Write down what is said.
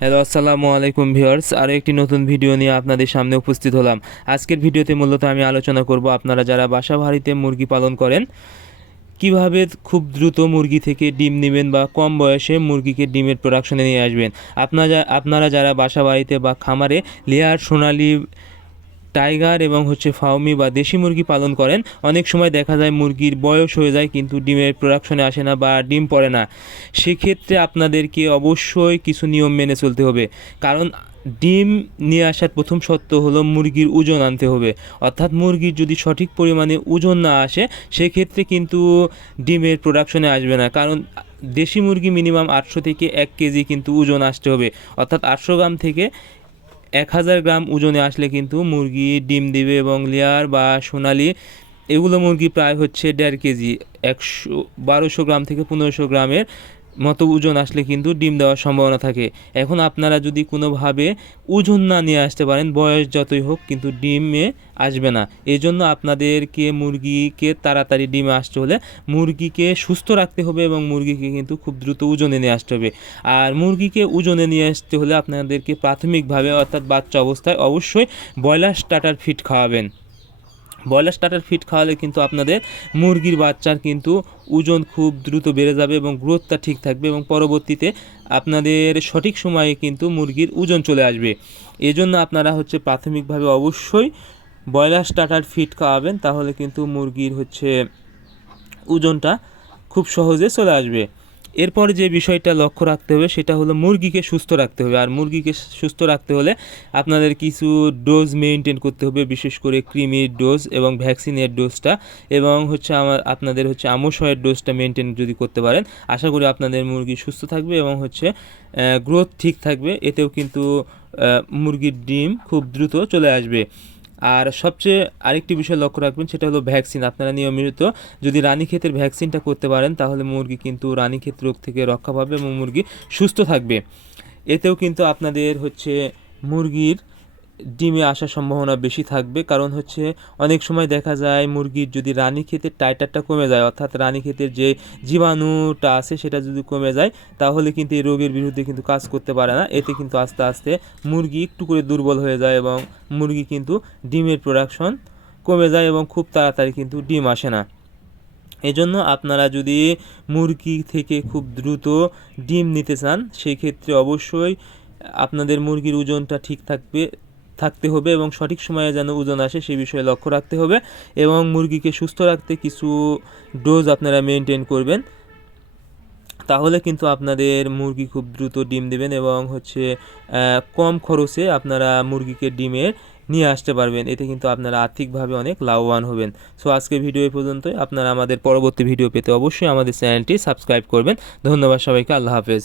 Hello, আসসালামু আলাইকুম viewers. আরও একটি নতুন ভিডিও নিয়ে আপনাদের সামনে উপস্থিত হলাম। আজকের ভিডিওতে মূলত আমি আলোচনা করব আপনারা যারা বাসা বাড়িতে মুরগি পালন করেন, কীভাবে খুব দ্রুত মুরগি থেকে ডিম নেবেন বা কম বয়সে মুরগিকে ডিমের প্রোডাকশনে নিয়ে আসবেন। আপনারা আপনারা যারা বাসা বাড়িতে বা খামারে, লেয়ার সোনালি টাইগার এবং হচ্ছে ফাউমি বা দেশি মুরগি পালন করেন। অনেক সময় দেখা যায় মুরগির বয়স হয়ে যায় কিন্তু ডিমের প্রোডাকশনে আসে না বা ডিম পড়ে না। সেক্ষেত্রে আপনাদেরকে অবশ্যই কিছু নিয়ম মেনে চলতে হবে। কারণ ডিম নিয়ে আসার প্রথম শর্ত হলো মুরগির ওজন আনতে হবে। অর্থাৎ মুরগির যদি সঠিক পরিমাণে ওজন না আসে, সেক্ষেত্রে কিন্তু ডিমের প্রোডাকশনে আসবে না। কারণ দেশি মুরগি মিনিমাম আটশো থেকে এক কেজি কিন্তু ওজন আসতে হবে। অর্থাৎ আটশো গ্রাম থেকে এক হাজার গ্রাম ওজনে আসলে কিন্তু মুরগি, ডিম দিবে এবং লেয়ার বা সোনালি, এগুলো মুরগি প্রায় হচ্ছে দেড় কেজি, একশো, বারোশো গ্রাম থেকে পনেরোশো গ্রামের মতো ওজন আসলে কিন্তু ডিম দেওয়ার সম্ভাবনা থাকে। এখন আপনারা যদি কোনোভাবে ওজন না নিয়ে আসতে পারেন, বয়স যতই হোক কিন্তু ডিমে আসবে না। এই জন্য আপনাদেরকে মুরগিকে তাড়াতাড়ি ডিমে আসতে হলে মুরগিকে সুস্থ রাখতে হবে এবং মুরগিকে কিন্তু খুব দ্রুত ওজনে নিয়ে আসতে হবে। আর মুরগিকে ওজনে নিয়ে আসতে হলে আপনাদেরকে প্রাথমিকভাবে অর্থাৎ বাচ্চা অবস্থায় অবশ্যই ব্রয়লার স্টার্টার ফিট খাওয়াবেন। ব্রয়লার স্টার্টার ফিট খাওয়ালে কিন্তু আপনাদের মুরগির বাচ্চার কিন্তু ওজন খুব দ্রুত বেড়ে যাবে এবং গ্রোথটা ঠিক থাকবে এবং পরবর্তীতে আপনাদের সঠিক সময়ে কিন্তু মুরগির ওজন চলে আসবে। এজন্য আপনারা হচ্ছে প্রাথমিকভাবে অবশ্যই ব্রয়লার স্টার্টার ফিট খাওয়াবেন, তাহলে কিন্তু মুরগির হচ্ছে ওজনটা খুব সহজে চলে আসবে। এরপর যে বিষয়টা লক্ষ্য রাখতে হবে, সেটা হলো মুরগিকে সুস্থ রাখতে হবে। আর মুরগিকে সুস্থ রাখতে হলে আপনাদের কিছু ডোজ মেনটেন করতে হবে, বিশেষ করে ক্রিমির ডোজ এবং ভ্যাকসিনের ডোজটা এবং হচ্ছে আমার, আপনাদের হচ্ছে আমশয়ের ডোজটা মেনটেন যদি করতে পারেন, আশা করি আপনাদের মুরগি সুস্থ থাকবে এবং হচ্ছে গ্রোথ ঠিক থাকবে। এতেও কিন্তু মুরগির ডিম খুব দ্রুত চলে আসবে। আর সবচেয়ে আরেকটি বিষয় লক্ষ্য রাখবেন, সেটা হলো ভ্যাকসিন। আপনারা নিয়মিত যদি রানীক্ষেতের ভ্যাকসিনটা করতে পারেন, তাহলে মুরগি কিন্তু রানীক্ষেত রোগ থেকে রক্ষা পাবে এবং মুরগি সুস্থ থাকবে। এতেও কিন্তু আপনাদের হচ্ছে মুরগির ডিমে আসার সম্ভাবনা বেশি থাকবে। কারণ হচ্ছে অনেক সময় দেখা যায় মুরগির যদি রানীক্ষেতের টাইটারটা কমে যায়, অর্থাৎ রানীক্ষেতের যে জীবাণুটা আছে সেটা যদি কমে যায়, তাহলে কিন্তু এই রোগের বিরুদ্ধে কিন্তু কাজ করতে পারে না। এতে কিন্তু আস্তে আস্তে মুরগি একটু করে দুর্বল হয়ে যায় এবং মুরগি কিন্তু ডিমের প্রোডাকশন কমে যায় এবং খুব তাড়াতাড়ি কিন্তু ডিম আসে না। এজন্য আপনারা যদি মুরগি থেকে খুব দ্রুত ডিম নিতে চান সেই ক্ষেত্রে অবশ্যই আপনাদের মুরগির ওজনটা ঠিক থাকবে। থাকতে হবে এবং সঠিক সময়ে যেন ওজন আসে সেই বিষয়ে লক্ষ্য রাখতে হবে এবং মুরগিকে সুস্থ রাখতে কিছু ডোজ আপনারা মেনটেন করবেন। তাহলে কিন্তু আপনাদের মুরগি খুব দ্রুত ডিম দেবেন এবং হচ্ছে কম খরচে আপনারা মুরগিকে ডিমের নিয়ে আসতে পারবেন। এতে কিন্তু আপনারা আর্থিকভাবে অনেক লাভবান হবেন। সো আজকে ভিডিও এই পর্যন্তই। আপনারা আমাদের পরবর্তী ভিডিও পেতে অবশ্যই আমাদের চ্যানেলটি সাবস্ক্রাইব করবেন। ধন্যবাদ সবাইকে। আল্লাহ হাফেজ।